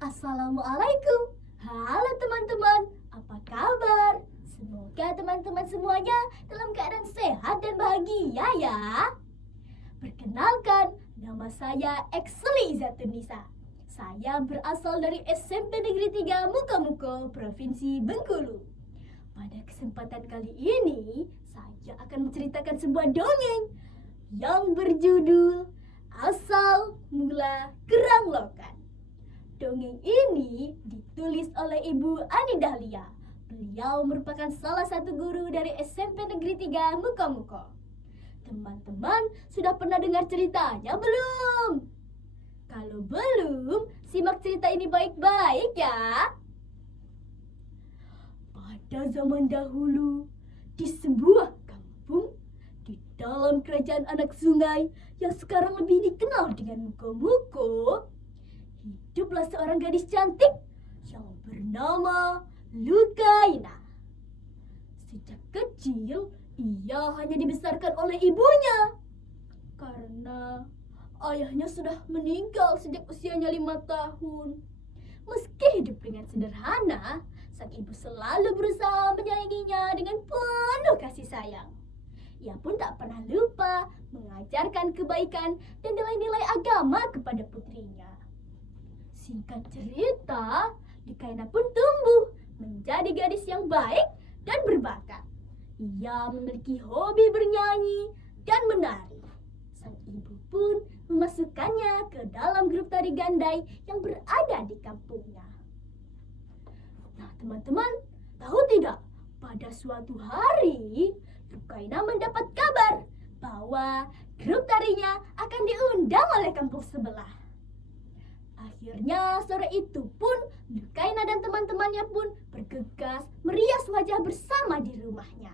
Assalamualaikum. Halo teman-teman, apa kabar? Semoga teman-teman semuanya dalam keadaan sehat dan bahagia ya. Perkenalkan, nama saya Exli Zatunisa. Saya berasal dari SMP Negeri 3 Mukomuko, Provinsi Bengkulu. Pada kesempatan kali ini, saya akan menceritakan sebuah dongeng yang berjudul Asal Mula Kerang Lokan. Dongeng ini ditulis oleh Ibu Ani Dahlia. Beliau merupakan salah satu guru dari SMP Negeri 3 Mukomuko. Teman-teman sudah pernah dengar ceritanya belum? Kalau belum, simak cerita ini baik-baik ya. Pada zaman dahulu, di sebuah kampung, di dalam kerajaan anak sungai yang sekarang lebih dikenal dengan Mukomuko, hiduplah seorang gadis cantik yang bernama Lukaina. Sejak kecil, ia hanya dibesarkan oleh ibunya karena ayahnya sudah meninggal sejak usianya 5 tahun. Meski hidup dengan sederhana, sang ibu selalu berusaha menyayanginya dengan penuh kasih sayang. Ia pun tak pernah lupa mengajarkan kebaikan dan nilai-nilai agama kepada putrinya. Singkat cerita, Lukaina pun tumbuh menjadi gadis yang baik dan berbakat. Ia memiliki hobi bernyanyi dan menari. Sang ibu pun memasukkannya ke dalam grup tari gandai yang berada di kampungnya. Nah, teman-teman, tahu tidak? Pada suatu hari, Lukaina mendapat kabar bahwa grup tarinya akan diundang oleh kampung sebelah. Akhirnya sore itu pun Lukaina dan teman-temannya pun bergegas merias wajah bersama di rumahnya.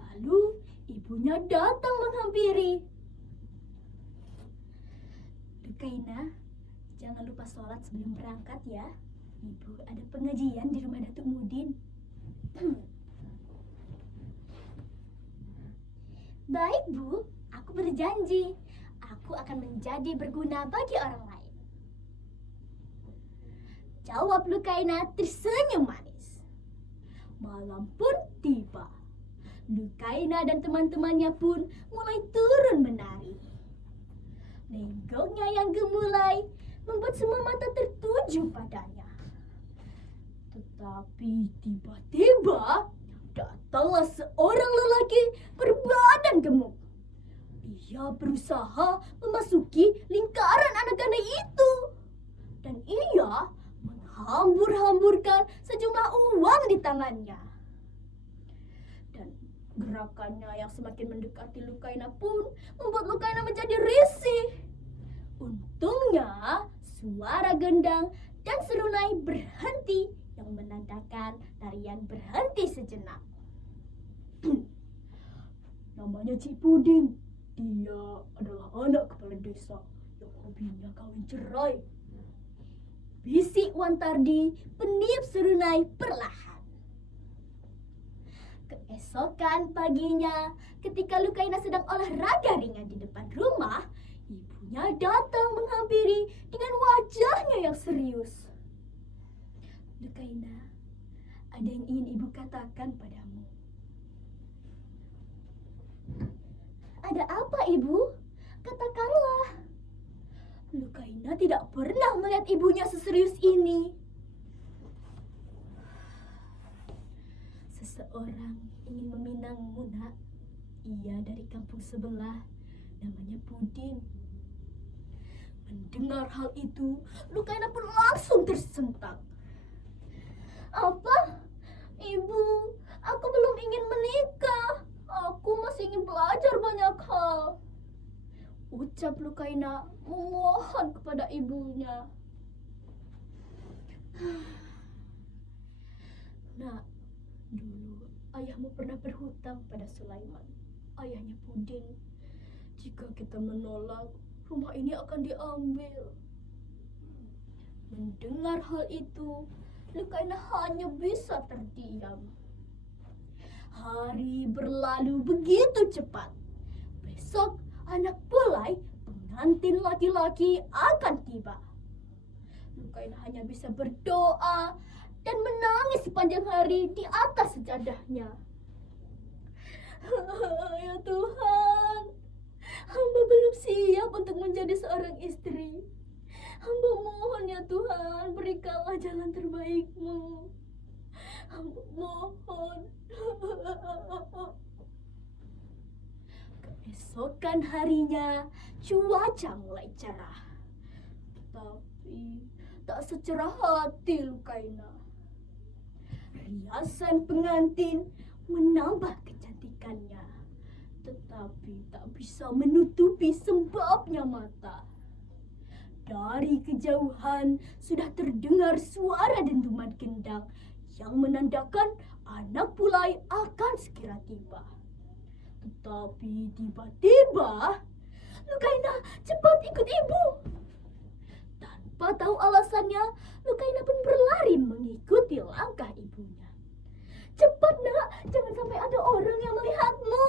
Lalu ibunya datang menghampiri. Lukaina, jangan lupa sholat sebelum berangkat ya. Ibu ada pengajian di rumah Datuk Mudin. Baik Bu, aku berjanji. Aku akan menjadi berguna bagi orang lain. Jawab Lukaina tersenyum manis. Malam pun tiba. Lukaina dan teman-temannya pun mulai turun menari. Lenggoknya yang gemulai membuat semua mata tertuju padanya. Tetapi tiba-tiba datanglah seorang lelaki berbadan gemuk. Ia berusaha memasuki lingkaran anak gandai itu. Dan ia menghambur-hamburkan sejumlah uang di tangannya. Dan gerakannya yang semakin mendekati Lukaina pun membuat Lukaina menjadi risih. Untungnya suara gendang dan serunai berhenti yang menandakan tarian berhenti sejenak. Namanya Cik Puding. Dia adalah anak kepala desa yang hobinya kawin cerai. Bisik Wan Tardi peniup serunai perlahan. Keesokan paginya, ketika Lukaina sedang olahraga ringan di depan rumah, ibunya datang menghampiri dengan wajahnya yang serius. Lukaina, ada yang ingin ibu katakan padamu. Ada apa ibu? Katakanlah. Lukaina tidak pernah melihat ibunya seserius ini. Seseorang ingin meminangmu, nak. Ia dari kampung sebelah, namanya Pudin. Mendengar hal itu, Lukaina pun langsung tersentak. Apa? Ibu, aku belum ingin menikah. Aku masih ingin belajar banyak hal. Ucap Lukaina memohon kepada ibunya. Nak, dulu ayahmu pernah berhutang pada Sulaiman, ayahnya Pudin. Jika kita menolak, rumah ini akan diambil. Mendengar hal itu, Lukaina hanya bisa terdiam. Hari berlalu begitu cepat. Besok anak Pulai, pengantin laki-laki, akan tiba. Lukaina hanya bisa berdoa dan menangis sepanjang hari di atas sejadahnya. Ya Tuhan, hamba belum siap untuk menjadi seorang istri. Hamba mohon ya Tuhan, berikanlah jalan terbaik-Mu. Hamba mohon. Keesokan harinya, cuaca mulai cerah. Tapi tak secerah hati Lukaina. Riasan pengantin menambah kecantikannya, tetapi tak bisa menutupi sembabnya mata. Dari kejauhan sudah terdengar suara dentuman kendang yang menandakan anak pulai akan segera tiba. Tetapi tiba-tiba Lukaina cepat ikut ibu. Tanpa tahu alasannya, Lukaina pun berlari mengikuti langkah ibunya. Cepat nak, jangan sampai ada orang yang melihatmu.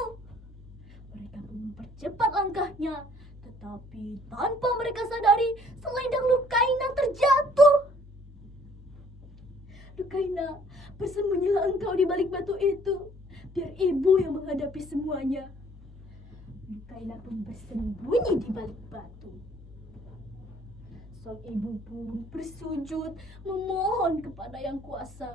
Mereka pun mempercepat langkahnya, tetapi tanpa mereka sadari, selendang Lukaina terjatuh. Lukaina, bersembunyilah engkau di balik batu itu, biar ibu yang menghadapi semuanya. Lukaina pun bersembunyi di balik batu. Sang ibu pun bersujud memohon kepada Yang Kuasa.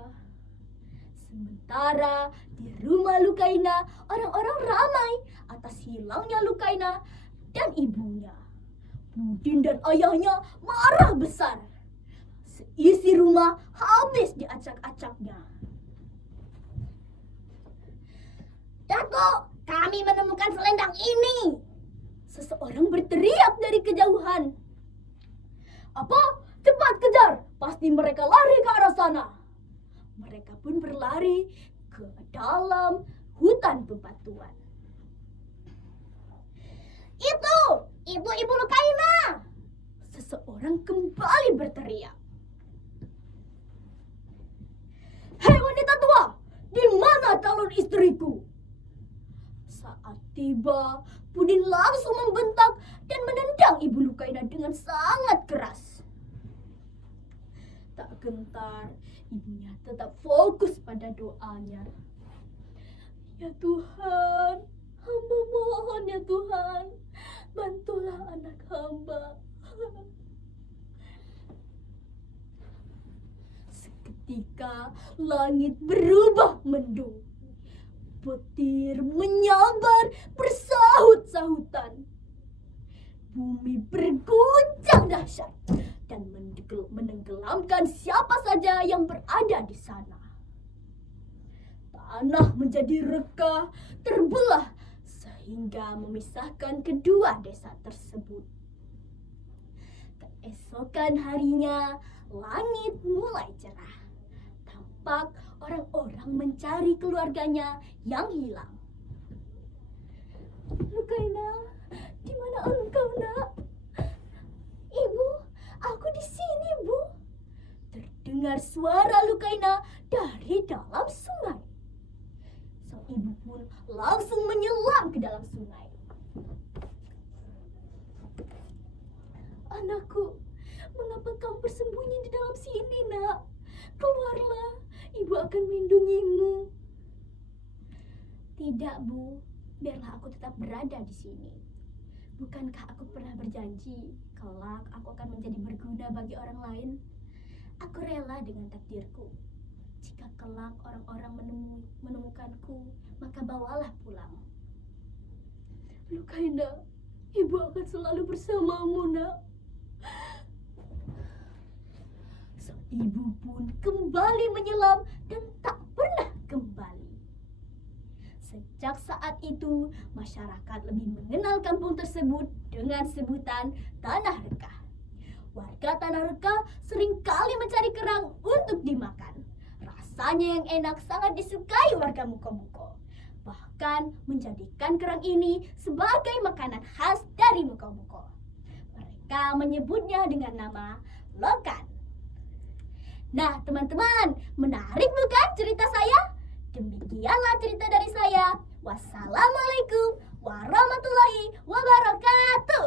Sementara di rumah Lukaina, orang-orang ramai atas hilangnya Lukaina dan ibunya. Budin dan ayahnya marah besar. Seisi rumah habis diacak-acaknya. "Datuk, kami menemukan selendang ini!" Seseorang berteriak dari kejauhan. "Apa? Cepat kejar! Pasti mereka lari ke arah sana." Mereka pun berlari ke dalam hutan bebatuan. "Itu! Ibu-ibu Lukaina!" Seseorang kembali berteriak. "Hei wanita tua! Di mana calon istriku?" Saat tiba, Budin langsung membentak dan menendang ibu Lukaina dengan sangat keras. Tak gentar, ibunya tetap fokus pada doanya. "Ya Tuhan, hamba mohon ya Tuhan, bantulah anak hamba." Seketika langit berubah mendung. Petir menyambar bersahut-sahutan. Bumi berguncang dahsyat dan menenggelamkan siapa saja yang berada di sana. Tanah menjadi reka, terbelah sehingga memisahkan kedua desa tersebut. Keesokan harinya, langit mulai cerah. Tampak orang-orang mencari keluarganya yang hilang. "Lukaina, di mana engkau, nak?" "Ibu, aku di sini, Bu." Terdengar suara Lukaina dari dalam sungai. Sang ibu pun langsung menyelam ke dalam sungai. "Anakku, mengapa kau bersembunyi di dalam sini, nak? Keluarlah, ibu akan melindungimu." "Tidak, Bu. Biarlah aku tetap berada di sini. Bukankah aku pernah berjanji kelak aku akan menjadi berguna bagi orang lain? Aku rela dengan takdirku. Jika kelak orang-orang menemukanku, maka bawalah pulang." "Lukaina, ibu akan selalu bersamamu, nak." Sang ibu pun kembali menyelam dan tak pernah kembali. Sejak saat itu, masyarakat lebih mengenal kampung tersebut dengan sebutan Tanah Reka. Warga Tanah Reka seringkali mencari kerang untuk dimakan. Rasanya yang enak sangat disukai warga Mukomuko. Bahkan menjadikan kerang ini sebagai makanan khas dari Mukomuko. Mereka menyebutnya dengan nama lokan. Nah, teman-teman, menarik bukan cerita saya? Demikianlah cerita dari saya. Wassalamualaikum warahmatullahi wabarakatuh.